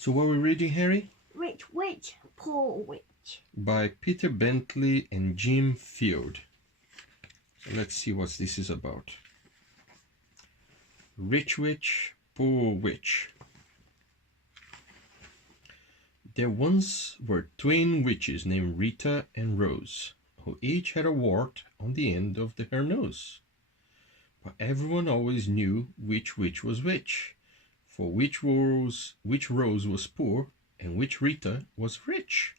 So what are we reading, Harry? Rich Witch, Poor Witch. By Peter Bentley and Jim Field. So let's see what this is about. Rich Witch, Poor Witch. There once were twin witches named Rita and Rose, who each had a wart on the end of her nose. But everyone always knew which witch was which, for which Rose was poor and which Rita was rich.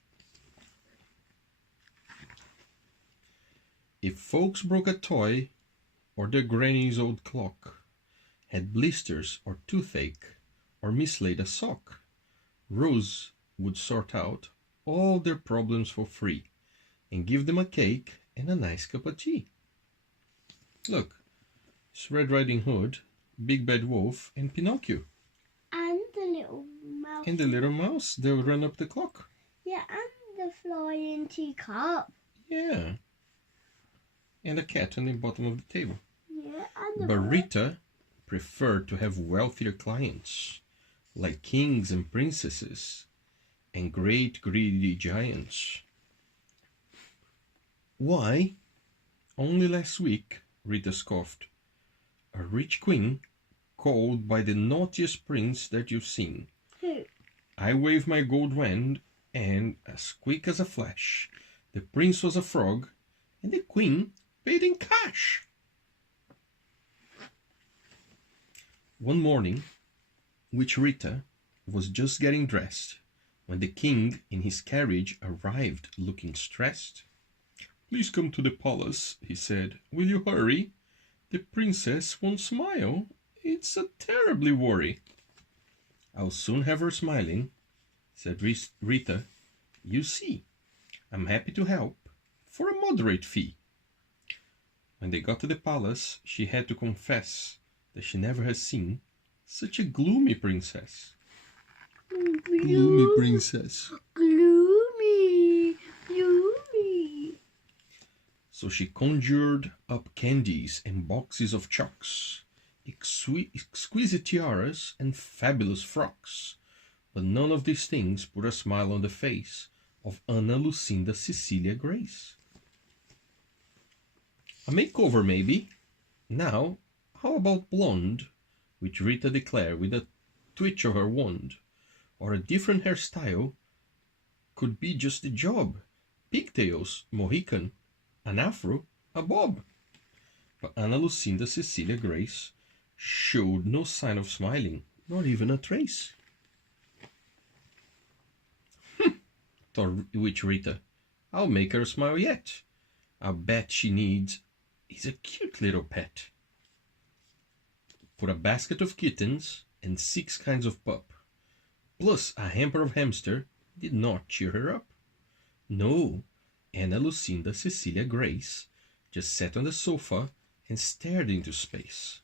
If folks broke a toy, or their granny's old clock, had blisters or toothache, or mislaid a sock, Rose would sort out all their problems for free and give them a cake and a nice cup of tea. Look, it's Red Riding Hood, Big Bad Wolf, and Pinocchio. And the little mouse. And the little mouse, they'll run up the clock. Yeah, and the flying teacup. Yeah. And a cat on the bottom of the table. Yeah, and the But Rita preferred to have wealthier clients, like kings and princesses, and great greedy giants. Why? Only last week, Rita scoffed, a rich queen called by the naughtiest prince that you've seen. Who? I waved my gold wand, and as quick as a flash, the prince was a frog, and the queen paid in cash. One morning, Witch Rita was just getting dressed when the king in his carriage arrived looking stressed. Please come to the palace, he said. Will you hurry? The princess won't smile. It's a terribly worry. I'll soon have her smiling, said Rita. You see, I'm happy to help for a moderate fee. When they got to the palace, she had to confess that she never had seen such a gloomy princess. Gloomy princess. Gloomy. So she conjured up candies and boxes of chocks, exquisite tiaras and fabulous frocks. But none of these things put a smile on the face of Anna Lucinda Cecilia Grace. A makeover, maybe. Now, how about blonde, which Rita declared with a twitch of her wand, or a different hairstyle could be just the job. Pigtails, Mohican, an afro, a bob. But Anna Lucinda Cecilia Grace showed no sign of smiling, not even a trace. Thought Witch Rita, I'll make her smile yet. I'll bet she needs is a cute little pet. Put a basket of kittens and 6 kinds of pup, plus a hamper of hamster, did not cheer her up. No, Anna Lucinda Cecilia Grace just sat on the sofa and stared into space.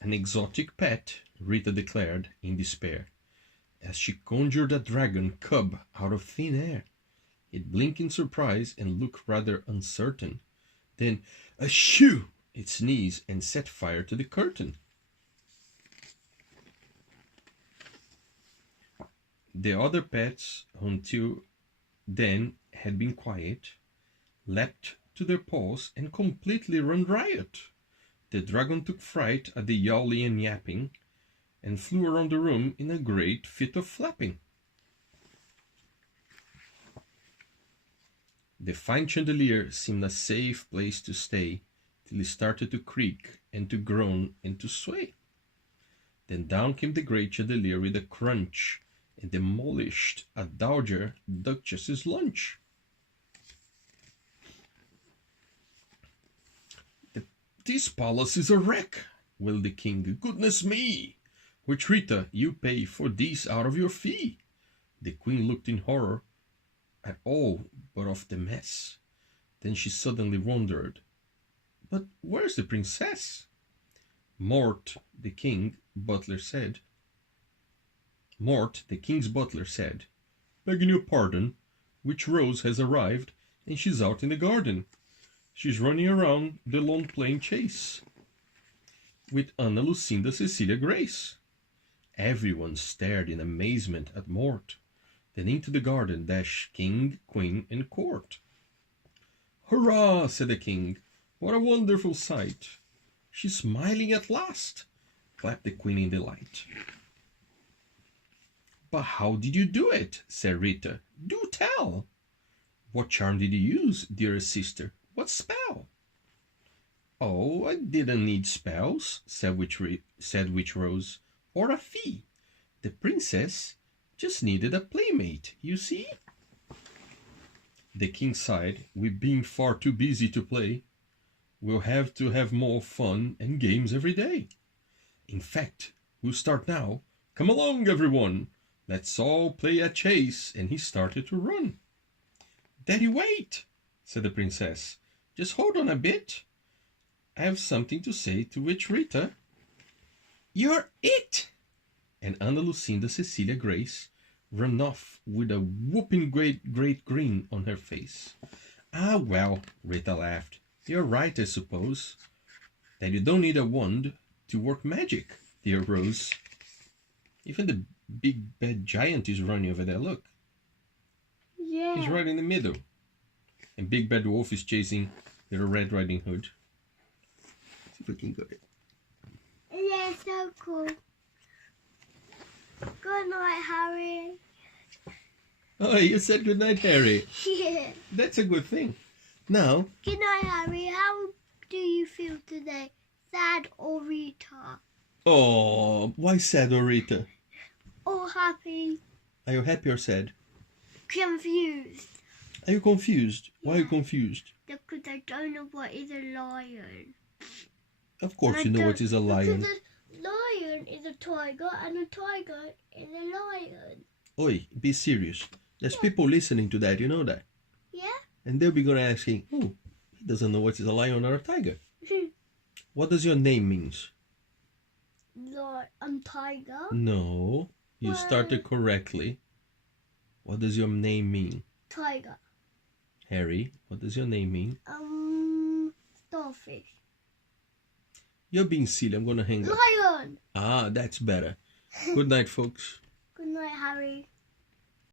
An exotic pet, Rita declared in despair, as she conjured a dragon cub out of thin air. It blinked in surprise and looked rather uncertain. Then, ashoo! It sneezed and set fire to the curtain. The other pets, until then had been quiet, leapt to their paws and completely run riot. The dragon took fright at the yowling and yapping, and flew around the room in a great fit of flapping. The fine chandelier seemed a safe place to stay, till it started to creak and to groan and to sway. Then down came the great chandelier with a crunch, and demolished a dowager duchess's lunch. This palace is a wreck, wailed the king. Goodness me! Witch Rita, you pay for this out of your fee. The queen looked in horror at all but of the mess. Then she suddenly wondered, but where's the princess? Mort, the king's butler said, begging your pardon, Witch Rose has arrived, and she's out in the garden. She's running around the lawn playing chase. with Anna Lucinda Cecilia Grace. Everyone stared in amazement at Mort. Then into the garden dashed king, queen, and court. "Hurrah!" said the king. "What a wonderful sight! She's smiling at last!" clapped the queen in delight. "But how did you do it?" said Rita. "Do tell! What charm did you use, dearest sister? What spell?" "Oh, I didn't need spells," said Witch Rose, "or a fee. The princess just needed a playmate, you see." The king sighed. "We've been far too busy to play. We'll have to have more fun and games every day. In fact, we'll start now. Come along, everyone. Let's all play at chase." And he started to run. "Daddy, wait," said the princess. "Just hold on a bit. I have something to say to Witch Rita." "You're it!" And Anna Lucinda Cecilia Grace ran off with a whooping great grin on her face. "Ah, well," Rita laughed. "You're right, I suppose, that you don't need a wand to work magic, dear Rose. Even the big bad giant is running over there. Look, Yeah. he's right in the middle. And Big Bad Wolf is chasing Little Red Riding Hood. See if we can get it. Yeah, so cool. Good night, Harry. Oh, you said goodnight, Harry. Yeah. That's a good thing. Now, Good night, Harry. How do you feel today? Sad or Rita? oh, why sad, Rita? Or happy? Are you happy or sad? Confused? Are you confused? Why are you confused? Because I don't know what is a lion. Of course And you I know what don't- is a lion. Because a lion is a tiger and a tiger is a lion. Oi, be serious. There's people listening to that, you know that? Yeah? And they'll be gonna asking, oh, he doesn't know what is a lion or a tiger. What does your name means? Tiger. No, you Well- started correctly. What does your name mean? Tiger. Harry, what does your name mean? Starfish. You're being silly, I'm gonna hang up. Lion. Ah, that's better. Good night, folks. Good night, Harry.